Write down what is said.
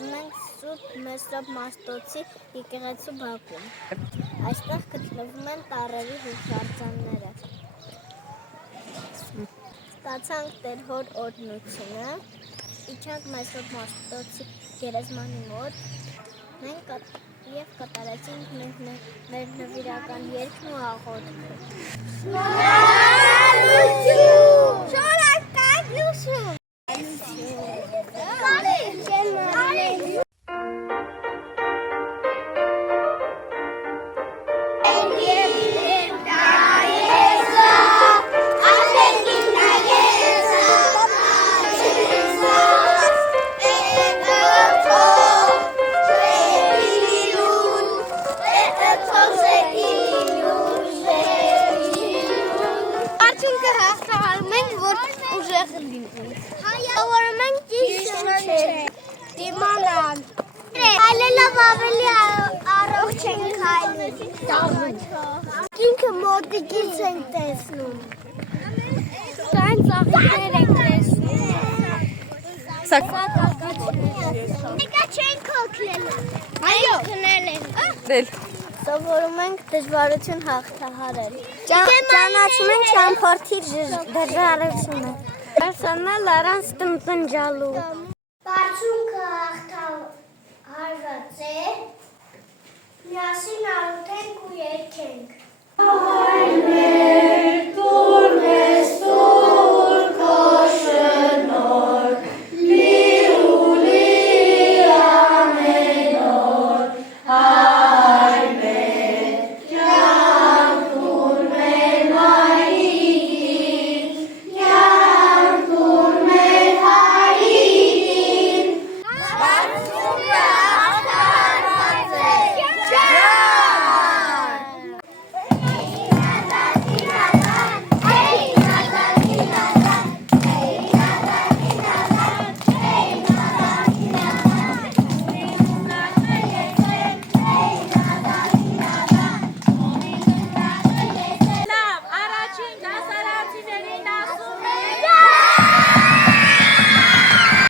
Մենք Սուրբ Մեսրոպ Մաշտոցի եկեղեցու բակում։ Այստեղ գտնվում են տառերի հուշարձանները։ Ստացանք Տեր Հոր օրհնությունը, իջանք Մեսրոպ Մաշտոցի գերեզմանի մոտ, մենք և կատարեցինք մեր նվիրական երգն ու աղոթքը։ Շնորհակալություն։ Հայլելով ավելի առողջ ենք հայլում։ Ինքը մոտիկից ենք տեսնում։ Սայն ծաղիկներ ենք տեսնում։ Նիկա չենք հոգնելու։ Այո, քնել ենք։ Սովորում ենք դժվարություն հաղթահարել։ Ճանաչում ենք ճամփորդի դժվարությունը։ Պերսոնալ առանց տնջալու։ Բարձունքը